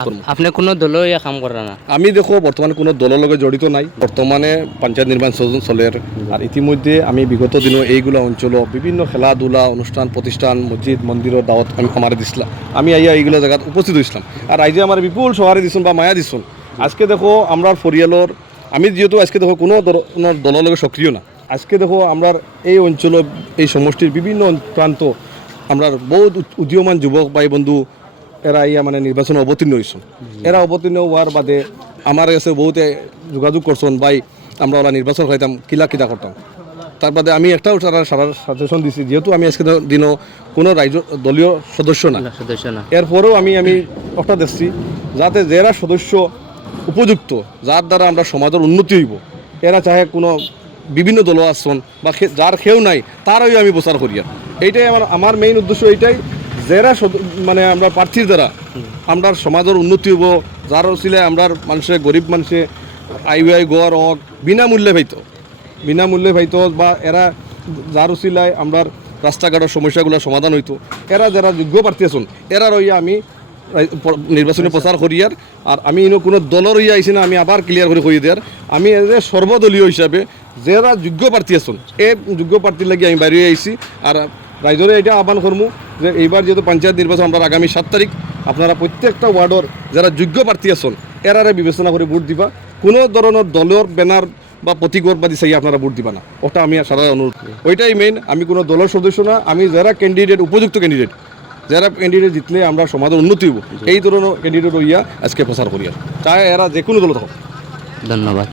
আপনি কোনো দলও ইয়া কাম করেন না? আমি দেখো বর্তমানে কোনো দলের লগে জড়িত নাই। বর্তমানে পঞ্চায়েত নির্বাচন চলের আর ইতিমধ্যে আমি বিগত দিনও এইগুলো অঞ্চল বিভিন্ন খেলাধুলা অনুষ্ঠান প্রতিষ্ঠান মসজিদ মন্দিরের দাওয়াত আমি আমার দিছিলাম। আমি আইয়া এইগুলো জায়গাত উপস্থিত হয়েছিলাম আর আইজে আমার বিপুল সহারে দিছুন বা মায়া দিছুন। আজকে দেখো আমরা পরিয়ালর আমি যেহেতু আজকে দেখো কোনো দলের লগে সক্রিয় না। আজকে দেখো আমরা এই অঞ্চল এই সমষ্টির বিভিন্ন প্রান্ত আমরা বহুত উদীয়মান যুবক ভাই বন্ধু এরা ইয়া মানে নির্বাচনে অবতীর্ণ হয়েছেন। এরা অবতীর্ণ হওয়ার বাদে আমার কাছে বহুতে যোগাযোগ করছেন ভাই আমরা ওরা নির্বাচন খাইতাম কিলা করতাম। তার বাদে আমি একটাও সারা সাজেশন দিছি যেহেতু আমি আজকে দিনও কোনো রাজ্য দলীয় সদস্য না, এরপরেও আমি একটা দেখছি যাতে যারা সদস্য উপযুক্ত যার দ্বারা আমরা সমাজের উন্নতি হইব এরা চাহে কোনো বিভিন্ন দল আসন বা যার খেউ নাই তারই আমি প্রচার করি। এইটাই আমার মেইন উদ্দেশ্য এইটাই যারা মানে আমরা প্রার্থীর দ্বারা আমরা সমাজের উন্নতি হব যার ছিল আমরা মানুষের গরিব মানুষে আই গড় হোক বিনামূল্যে পাইতো বা এরা যার উচিলায় আমরা রাস্তাঘাটের সমস্যাগুলো সমাধান হইতো। এরা যারা যোগ্য প্রার্থী আছেন এরা রইয়া আমি নির্বাচনী প্রচার করি আর আমি কোনো দলের ইয়া আইসি না। আমি আবার ক্লিয়ার করে দেওয়ার আমি সর্বদলীয় হিসাবে যারা যোগ্য প্রার্থী আছেন এই যোগ্য প্রার্থীর লাগি আমি বাইরে আইসি। আর রাইজরে এটা আহ্বান করবো যে এইবার যেহেতু পঞ্চায়েত নির্বাচন আমরা আগামী 7 তারিখ আপনারা প্রত্যেকটা ওয়ার্ডর যারা যোগ্য প্রার্থী আছেন এরারে বিবেচনা করে ভোট দিবা। কোনো ধরনের দলের ব্যানার বা প্রতীকর বা দিশাই আপনারা ভোট দিবা না, ওটা আমি সারা অনুরোধ করি। ওইটাই মেইন। আমি কোনো দলের সদস্য না, আমি যারা ক্যান্ডিডেট উপযুক্ত ক্যান্ডিডেট যারা ক্যান্ডিডেট জিতলে আমরা সমাজের উন্নতি হব এই ধরনের ক্যান্ডিডেট হইয়া আজকে প্রচার করি। চাই এরা যে কোনো দল থাকুক। ধন্যবাদ।